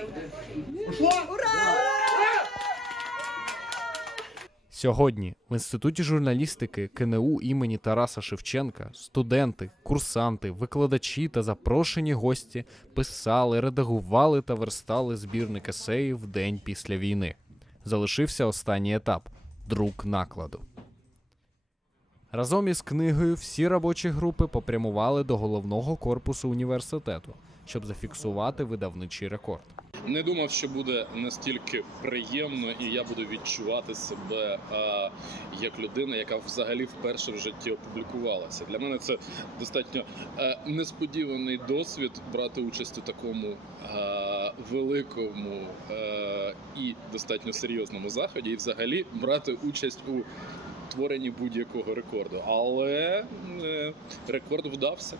років. Ушло? Сьогодні в Інституті журналістики КНУ імені Тараса Шевченка студенти, курсанти, викладачі та запрошені гості писали, редагували та верстали збірник есеїв день після війни. Залишився останній етап друк накладу. Разом із книгою всі робочі групи попрямували до головного корпусу університету, щоб зафіксувати видавничий рекорд. Не думав, що буде настільки приємно, і я буду відчувати себе е, як людина, яка взагалі вперше в житті опублікувалася. Для мене це достатньо е, несподіваний досвід брати участь у такому е, великому е, і достатньо серйозному заході, і взагалі брати участь у творенні будь-якого рекорду. Але е, рекорд вдався.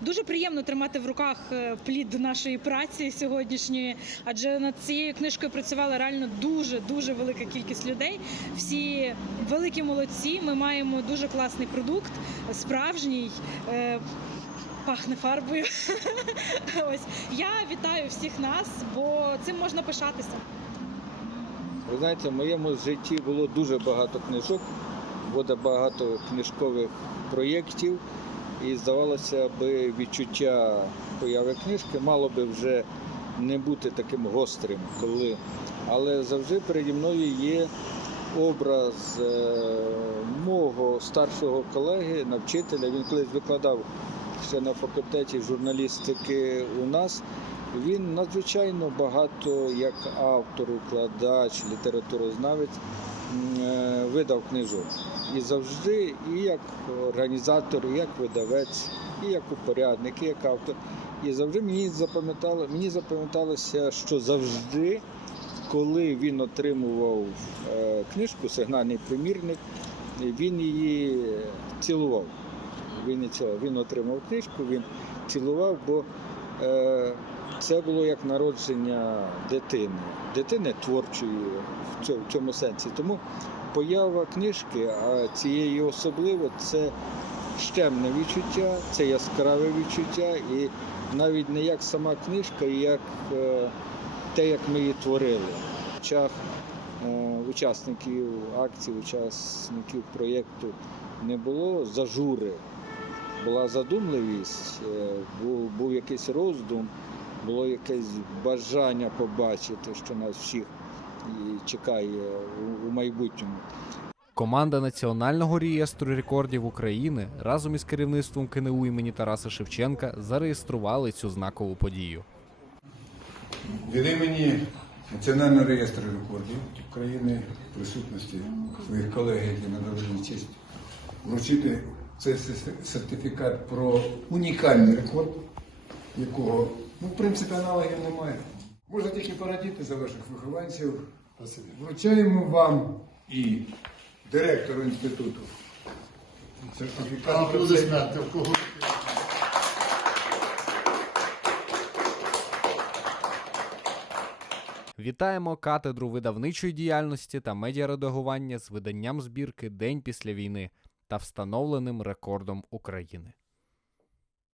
Дуже приємно тримати в руках е, плід нашої праці сьогоднішньої, адже над цією книжкою працювала реально дуже дуже велика кількість людей. Всі великі молодці. Ми маємо дуже класний продукт, справжній. е, Пахне фарбою. Ось я вітаю всіх нас, бо цим можна пишатися. Ви знаєте, в моєму житті було дуже багато книжок, буде багато книжкових проєктів. І здавалося би, відчуття появи книжки мало би вже не бути таким гострим, коли. Але завжди переді мною є образ е, мого старшого колеги, навчителя. Він колись викладав ще на факультеті журналістики у нас. Він надзвичайно багато як автор, укладач, літературознавець е, видав книжок. І завжди, і як організатор, і як видавець, і як упорядник, і як автор. І завжди мені запам'ятало, мені запам'яталося, що завжди, коли він отримував е, книжку, сигнальний примірник, він її цілував. Він, її цілував. він отримав книжку, він цілував, бо е, це було як народження дитини, дитини творчої в цьому, в цьому сенсі. Тому поява книжки, а цієї особливо, це щемне відчуття, це яскраве відчуття, і навіть не як сама книжка, як е, те, як ми її творили. В очах е, учасників акції, учасників проєкту не було зажури, була задумливість, е, був, був якийсь роздум, було якесь бажання побачити, що нас всіх чекає у, у майбутньому. Команда Національного реєстру рекордів України разом із керівництвом КНУ імені Тараса Шевченка зареєстрували цю знакову подію. Від імені Національного реєстру рекордів України в присутності своїх колег, які надали мені честь вручити сер- сертифікат про унікальний рекорд, якого, ну, в принципі, аналогів немає. Можна тільки порадіти за ваших вихованців. Вручаємо вам і директору інституту сертифікат. Вітаємо катедру видавничої діяльності та медіаредагування з виданням збірки День після війни та встановленим рекордом України.